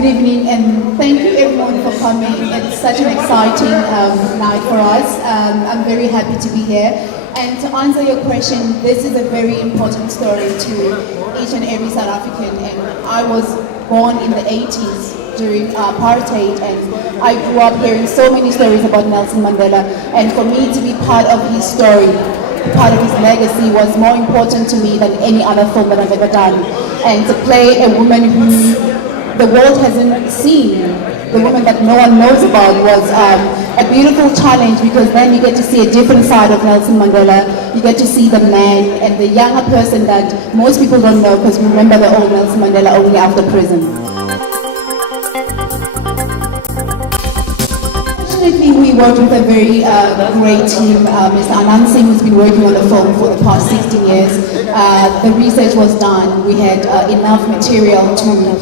good evening and thank you everyone for coming. It's such an exciting night for us. I'm very happy to be here. And to answer your question, this is a very important story to each and every South African. And I was born in the 80s during apartheid, and I grew up hearing so many stories about Nelson Mandela. And for me to be part of his story, part of his legacy, was more important to me than any other film that I've ever done. And to play a woman who the world hasn't seen, the woman that no one knows about, was a beautiful challenge, because then you get to see a different side of Nelson Mandela. You get to see the man and the younger person that most people don't know, because remember the old Nelson Mandela only after prison. Fortunately, we worked with a very great team. Mr. Anand Singh has been working on the film for the past 16 years. The research was done. We had enough material to,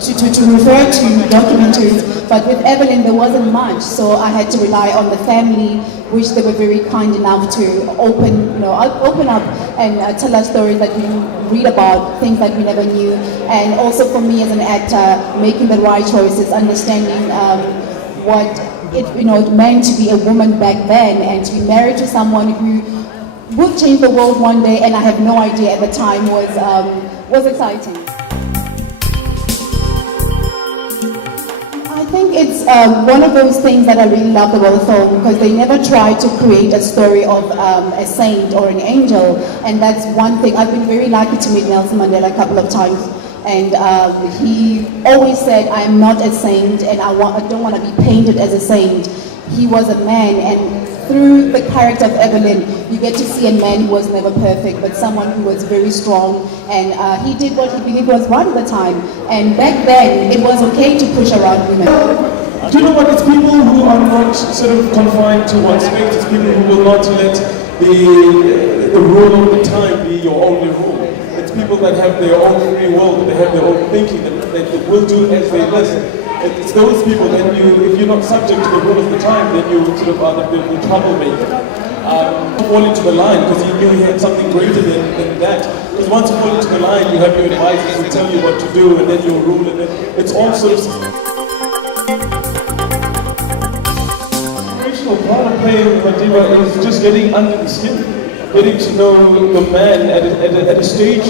to refer to documentaries. But with Evelyn, there wasn't much, so I had to rely on the family, which they were very kind enough to open up and tell us stories that we read about, things that we never knew, and also for me as an actor, making the right choices, understanding what it meant to be a woman back then and to be married to someone who would change the world one day, and I had no idea at the time, was exciting. I think it's one of those things that I really loved about the film, because they never tried to create a story of a saint or an angel, and that's one thing. I've been very lucky to meet Nelson Mandela a couple of times, and he always said, I am not a saint, and I don't want to be painted as a saint. He was a man, and through the character of Evelyn, you get to see a man who was never perfect, but someone who was very strong, and he did what he believed was right at the time. And back then, it was okay to push around women. Do you know what? It's people who are not sort of confined to one space. It's people who will not let the rule of the time be your only rule. It's people that have their own free will, that they have their own thinking, that will do as they listen. It's those people that if you're not subject to the rule of the time, then you sort of are the troublemaker. Fall into the line, because you had something greater than that. Because once you fall into the line, you have your advisors who tell you what to do, and then your rule, and then it's all sort of... The part of playing Mandela is just getting under the skin, getting to know the man at a stage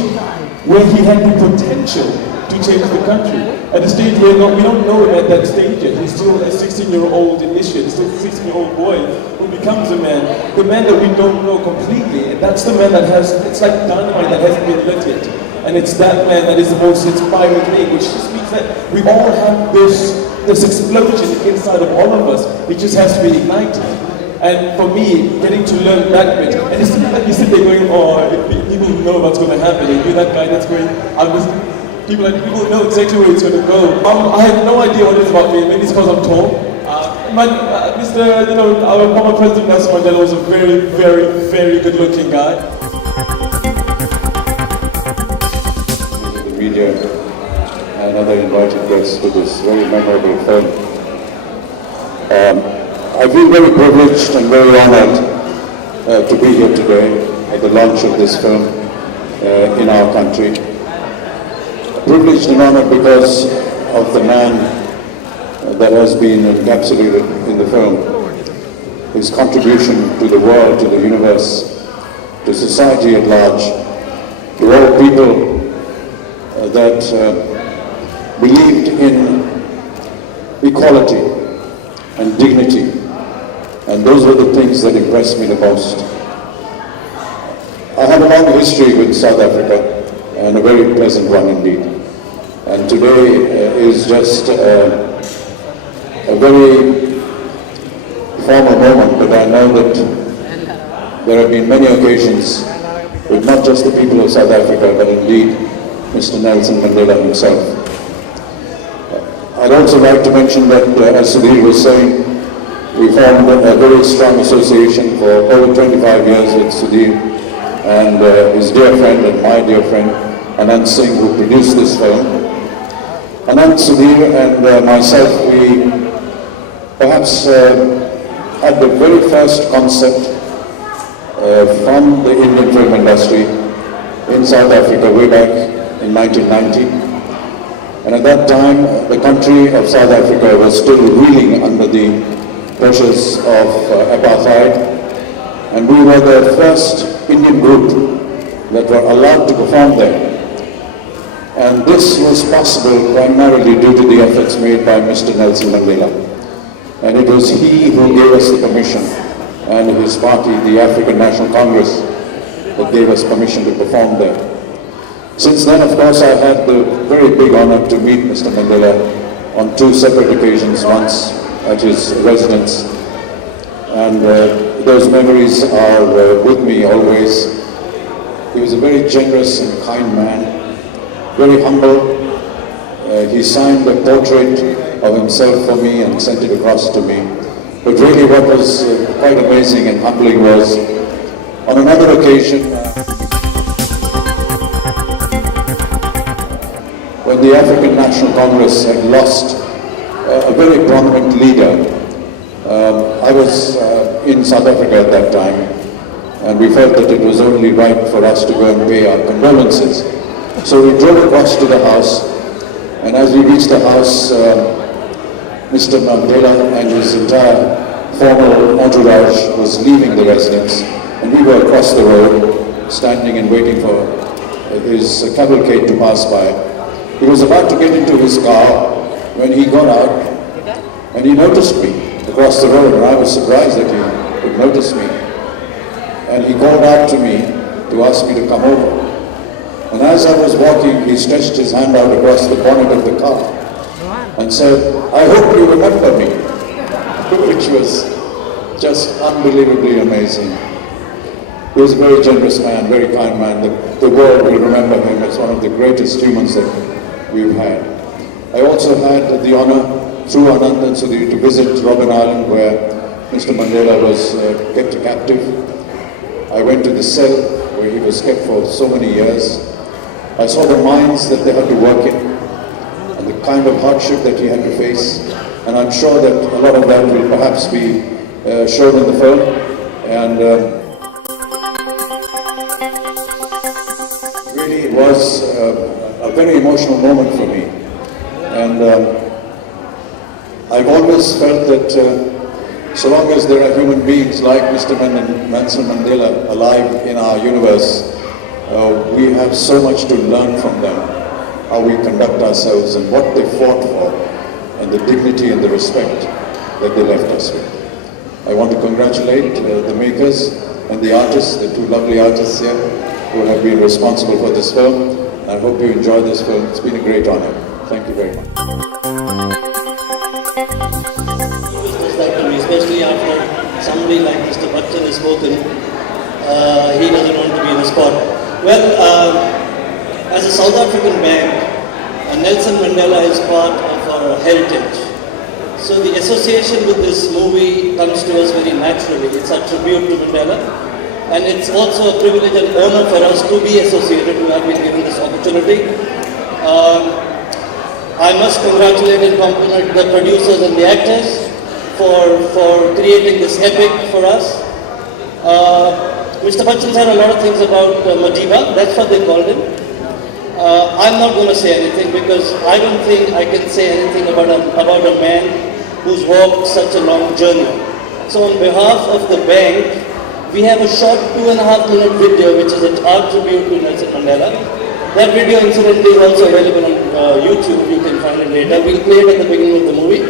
where he had the potential to change the country. At a stage where we don't know him at that stage yet. He's still a 16-year-old initiate, still a 16-year-old boy who becomes a man. The man that we don't know completely. And that's the man that it's like dynamite that hasn't been lit yet. And it's that man that is the most inspiring thing, which just means that we all have this explosion inside of all of us. It just has to be ignited. And for me, getting to learn that bit, and it's not like you sit there going, oh, people know what's going to happen, and you're that guy that's going, people know exactly where it's going to go. I have no idea what it's about me. Maybe it's because I'm tall. Our former president Nelson Mandela was a very, very, very good-looking guy. The media and other invited guests to this very memorable film. I feel very privileged and very honored to be here today at the launch of this film in our country. Privileged and honored because of the man that has been encapsulated in the film. His contribution to the world, to the universe, to society at large, to all people that believed in equality and dignity. And those were the things that impressed me the most. I have a long history with South Africa, and a very pleasant one indeed. And today is just a very formal moment, but I know that there have been many occasions with not just the people of South Africa, but indeed Mr. Nelson Mandela himself. I'd also like to mention that, as Sudhir was saying, we formed a very strong association for over 25 years with Sudhir and his dear friend and my dear friend Anand Singh, who produced this film. Anand, Sudhir and myself, we perhaps had the very first concept from the Indian film industry in South Africa way back in 1990. And at that time, the country of South Africa was still reeling under the pressures of apartheid. And we were the first Indian group that were allowed to perform there. And this was possible primarily due to the efforts made by Mr. Nelson Mandela. And it was he who gave us the permission, and his party, the African National Congress, that gave us permission to perform there. Since then, of course, I had the very big honor to meet Mr. Mandela on 2 separate occasions, once at his residence. And those memories are with me always. He was a very generous and kind man, very humble. He signed a portrait of himself for me and sent it across to me. But really what was quite amazing and humbling was, on another occasion, when the African National Congress had lost a very prominent leader. I was in South Africa at that time, and we felt that it was only right for us to go and pay our condolences. So we drove across to the house, and as we reached the house, Mr. Mandela and his entire formal entourage was leaving the residence, and we were across the road, standing and waiting for his cavalcade to pass by. He was about to get into his car when he got out, and he noticed me across the road, and I was surprised that he would notice me. And he called out to me to ask me to come over. And as I was walking, he stretched his hand out across the bonnet of the car and said, "I hope you remember me," which was just unbelievably amazing. He was a very generous man, very kind man. The world will remember him as one of the greatest humans that we've had. I also had the honor, through Anand and Sudhir, to visit Robben Island, where Mr. Mandela was kept captive. I went to the cell where he was kept for so many years. I saw the mines that they had to work in, and the kind of hardship that he had to face. And I'm sure that a lot of that will perhaps be shown in the film. And really it was a very emotional moment for me. And I've always felt that so long as there are human beings like Mr. Nelson Mandela alive in our universe, we have so much to learn from them, how we conduct ourselves and what they fought for, and the dignity and the respect that they left us with. I want to congratulate the makers and the artists, the 2 lovely artists here who have been responsible for this film. I hope you enjoy this film. It's been a great honor. Thank you very much. Especially after somebody like Mr. Bachchan has spoken, he doesn't want to be in the spot. Well, as a South African bank, Nelson Mandela is part of our heritage. So the association with this movie comes to us very naturally. It's a tribute to Mandela, and it's also a privilege and honor for us to be associated, to have been given this opportunity. I must congratulate and compliment the producers and the actors for creating this epic for us. Mr. Bachchan said a lot of things about Madiba, that's what they called him. I'm not going to say anything because I don't think I can say anything about a man who's walked such a long journey. So on behalf of the bank, we have a short 2.5-minute video which is our tribute to Nelson Mandela. That video incidentally is also available on YouTube, you can find it later. We'll play it at the beginning of the movie.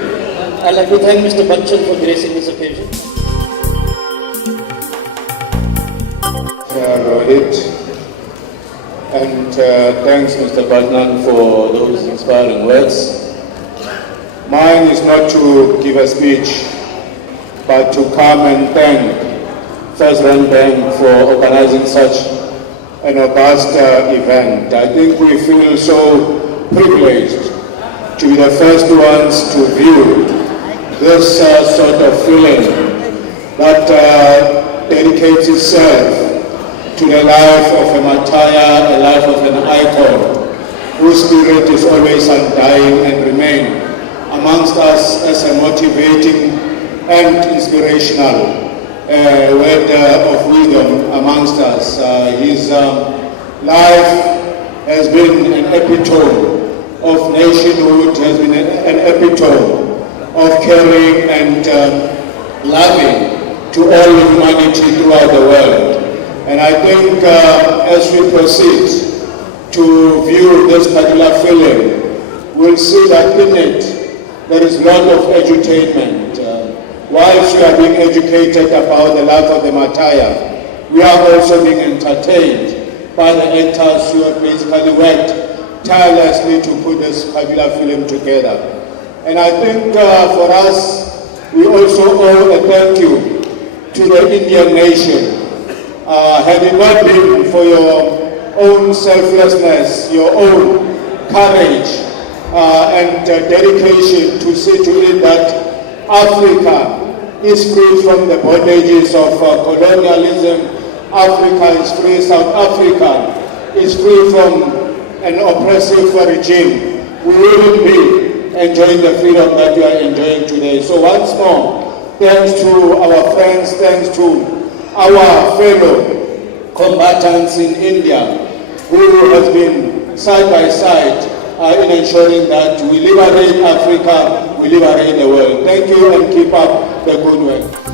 I'd like to thank Mr. Bachchan for gracing this occasion. And thanks Mr. Bachchan for those inspiring words. Mine is not to give a speech, but to come and thank First Rand Bank for organizing such an august event. I think we feel so privileged to be the first ones to view this sort of feeling that dedicates itself to the life of a martyr, a life of an icon, whose spirit is always undying and remain amongst us as a motivating and inspirational word of wisdom amongst us. His life has been an epitome of nationhood, has been an epitome of caring and loving to all humanity throughout the world. And I think as we proceed to view this particular film, we'll see that in it there is a lot of edutainment. Whilst we are being educated about the life of the martyr, we are also being entertained by the actors who have basically worked tirelessly to put this particular film together. And I think for us, we also owe a thank you to the Indian nation. Had it not been for your own selflessness, your own courage and dedication to see to it that Africa is free from the bondages of colonialism, Africa is free, South Africa is free from an oppressive regime, we wouldn't be enjoying the freedom that we are enjoying today. So once more, thanks to our friends, thanks to our fellow combatants in India who has been side by side in ensuring that we liberate Africa, we liberate the world. Thank you and keep up the good work.